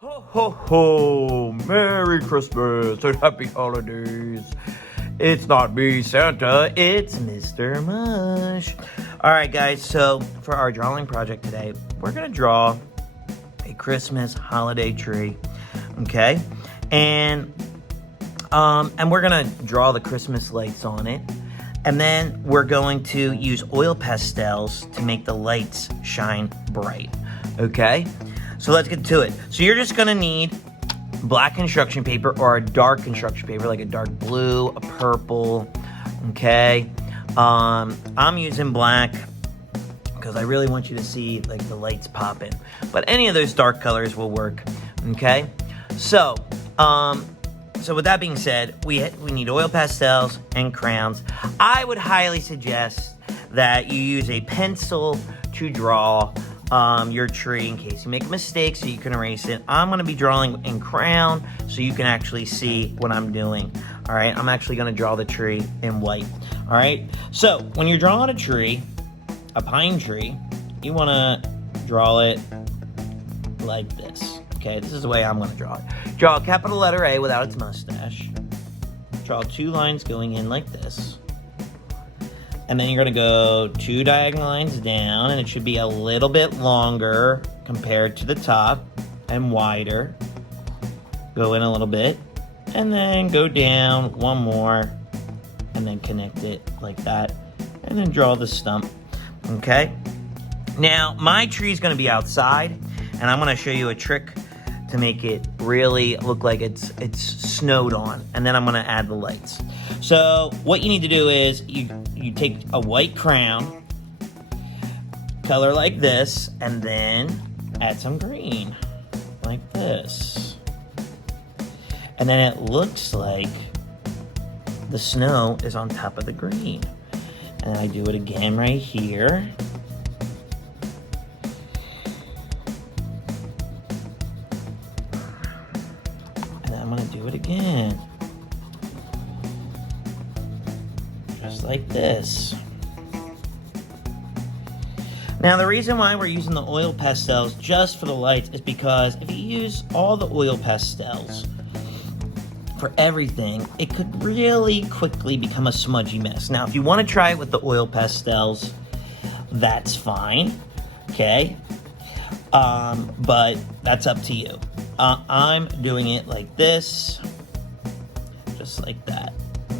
Ho ho ho! Merry Christmas and Happy Holidays! It's not me, Santa, it's Mr. Mush. Alright guys, so for our drawing project today, we're gonna draw a Christmas holiday tree. Okay? And we're gonna draw the Christmas lights on it. And then we're going to use oil pastels to make the lights shine bright. Okay? So let's get to it. So you're just gonna need black construction paper or a dark construction paper, like a dark blue, a purple, okay? I'm using black because I really want you to see like the lights popping. But any of those dark colors will work, okay? So with that being said, we need oil pastels and crayons. I would highly suggest that you use a pencil to draw your tree in case you make a mistake so you can erase it. I'm going to be drawing in crayon so you can actually see what I'm doing. All right, I'm actually going to draw the tree in white. All right, so when you're drawing a tree, a pine tree, you want to draw it like this. Okay, this is the way I'm going to draw it. Draw a capital letter A without its mustache. Draw two lines going in like this. And then you're going to go two diagonal lines down, and it should be a little bit longer compared to the top and wider. Go in a little bit, and then go down one more, and then connect it like that, and then draw the stump, okay? Now, my tree is going to be outside, and I'm going to show you a trick to make it really look like it's snowed on, and then I'm going to add the lights. So what you need to do is you take a white crayon, color like this, and then add some green like this. And then it looks like the snow is on top of the green. And I do it again right here. And then I'm gonna do it again. Just like this. Now the reason why we're using the oil pastels just for the lights is because if you use all the oil pastels for everything, it could really quickly become a smudgy mess. Now if you want to try it with the oil pastels, that's fine, okay? But that's up to you. I'm doing it like this, just like that,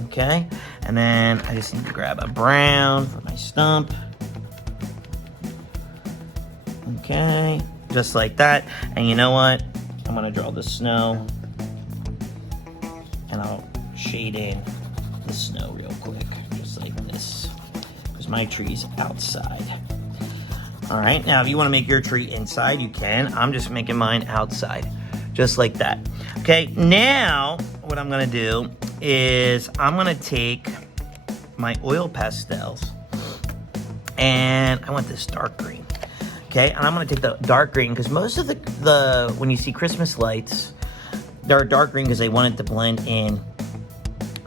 okay? And then I just need to grab a brown for my stump. Okay, just like that. And you know what? I'm gonna draw the snow. And I'll shade in the snow real quick, just like this. Because my tree's outside. All right, now if you wanna make your tree inside, you can. I'm just making mine outside, just like that. Okay, now what I'm gonna do is I'm gonna take my oil pastels and I want this dark green. Okay, and I'm gonna take the dark green because most of the when you see Christmas lights, they're dark green because they want it to blend in,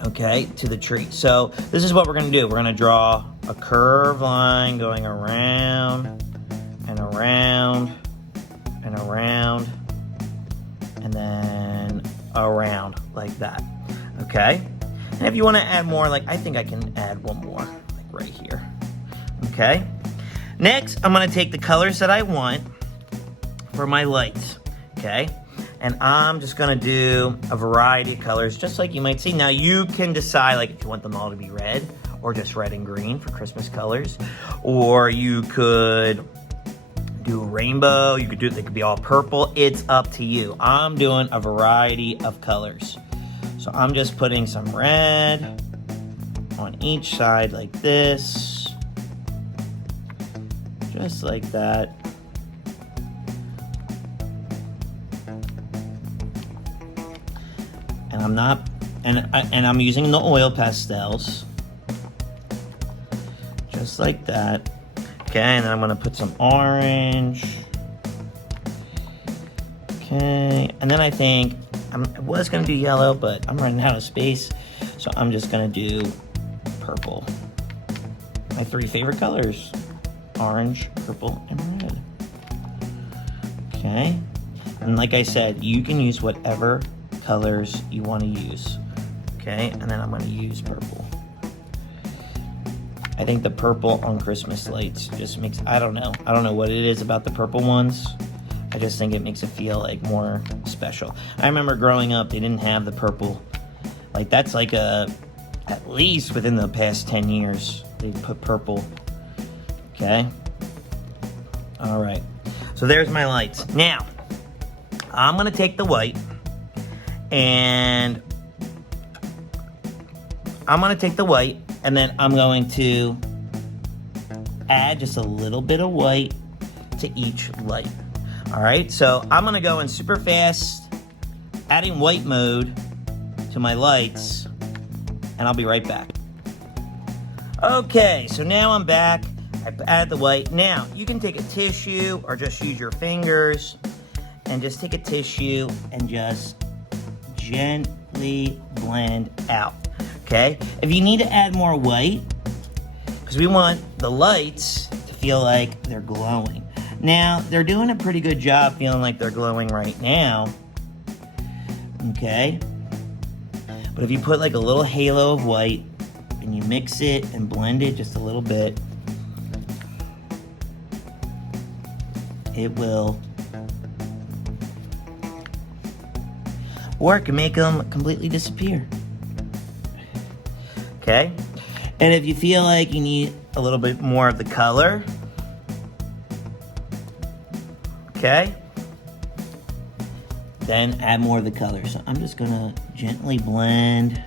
okay, to the tree. So this is what we're gonna do. We're gonna draw a curved line going around and around and around and then around like that. Okay, and if you want to add more, like I think I can add one more, like right here. Okay, next I'm going to take the colors that I want for my lights. Okay, and I'm just going to do a variety of colors, just like you might see. Now you can decide, like if you want them all to be red or just red and green for Christmas colors, or you could do a rainbow. You could do it; they could be all purple. It's up to you. I'm doing a variety of colors. So I'm just putting some red on each side like this. Just like that. And I'm not, and I'm using the oil pastels. Just like that. Okay, and then I'm gonna put some orange. Okay, and then I think, I was gonna do yellow, but I'm running out of space, so I'm just gonna do purple. My three favorite colors, orange, purple, and red. Okay, And like I said, you can use whatever colors you want to use. Okay, and then I'm going to use purple. I think the purple on Christmas lights just makes, I don't know what it is about the purple ones. I just think it makes it feel like more special. I remember growing up, they didn't have the purple. Like that's like at least within the past 10 years, they put purple. Okay. All right. So there's my lights. Now, I'm going to take the white and then I'm going to add just a little bit of white to each light. All right, so I'm gonna go in super fast, adding white mode to my lights, and I'll be right back. Okay, so now I'm back. I add the white. Now, you can take a tissue or just use your fingers and just take a tissue and just gently blend out, okay? If you need to add more white, because we want the lights to feel like they're glowing. Now, they're doing a pretty good job feeling like they're glowing right now, okay? But if you put like a little halo of white and you mix it and blend it just a little bit, it will, or it can make them completely disappear, okay? And if you feel like you need a little bit more of the color, okay, then add more of the color. So I'm just gonna gently blend.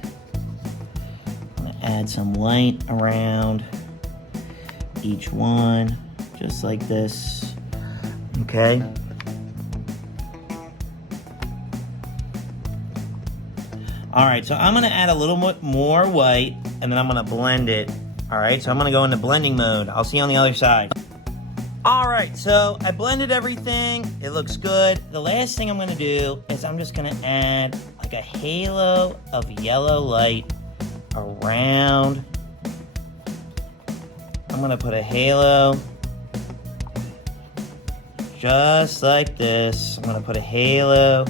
I'm gonna add some white around each one, just like this, okay? All right, so I'm gonna add a little bit more white and then I'm gonna blend it. All right, so I'm gonna go into blending mode. I'll see you on the other side. All right, so I blended everything. It looks good. The last thing I'm gonna do is I'm just gonna add like a halo of yellow light around. I'm gonna put a halo just like this. I'm gonna put a halo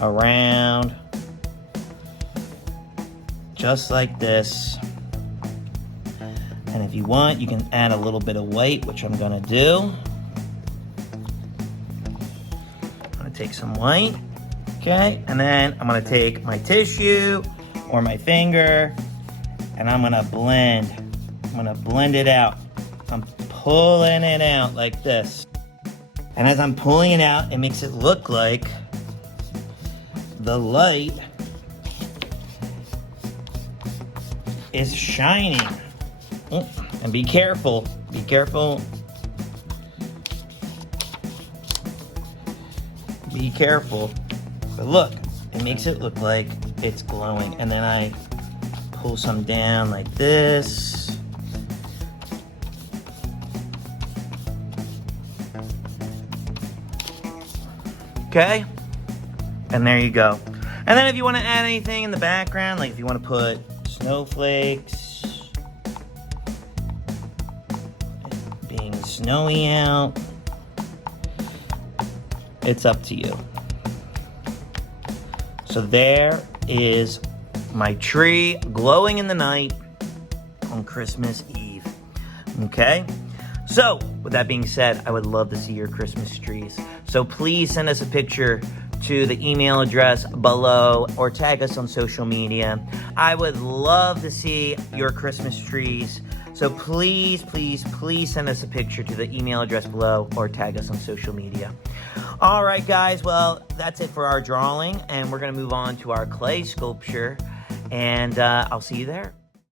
around just like this. And if you want, you can add a little bit of white, which I'm gonna do. I'm gonna take some white, okay? And then I'm gonna take my tissue or my finger and I'm gonna blend. I'm gonna blend it out. I'm pulling it out like this. And as I'm pulling it out, it makes it look like the light is shining. And be careful, be careful. Be careful. But look, it makes it look like it's glowing. And then I pull some down like this. Okay? And there you go. And then if you want to add anything in the background, like if you want to put snowflakes, being snowy out, it's up to you. So there is my tree glowing in the night on Christmas Eve. Okay? So, with that being said, I would love to see your Christmas trees. So please send us a picture to the email address below or tag us on social media. I would love to see your Christmas trees. So please, please, please send us a picture to the email address below or tag us on social media. All right, guys. Well, that's it for our drawing, and we're going to move on to our clay sculpture, and I'll see you there.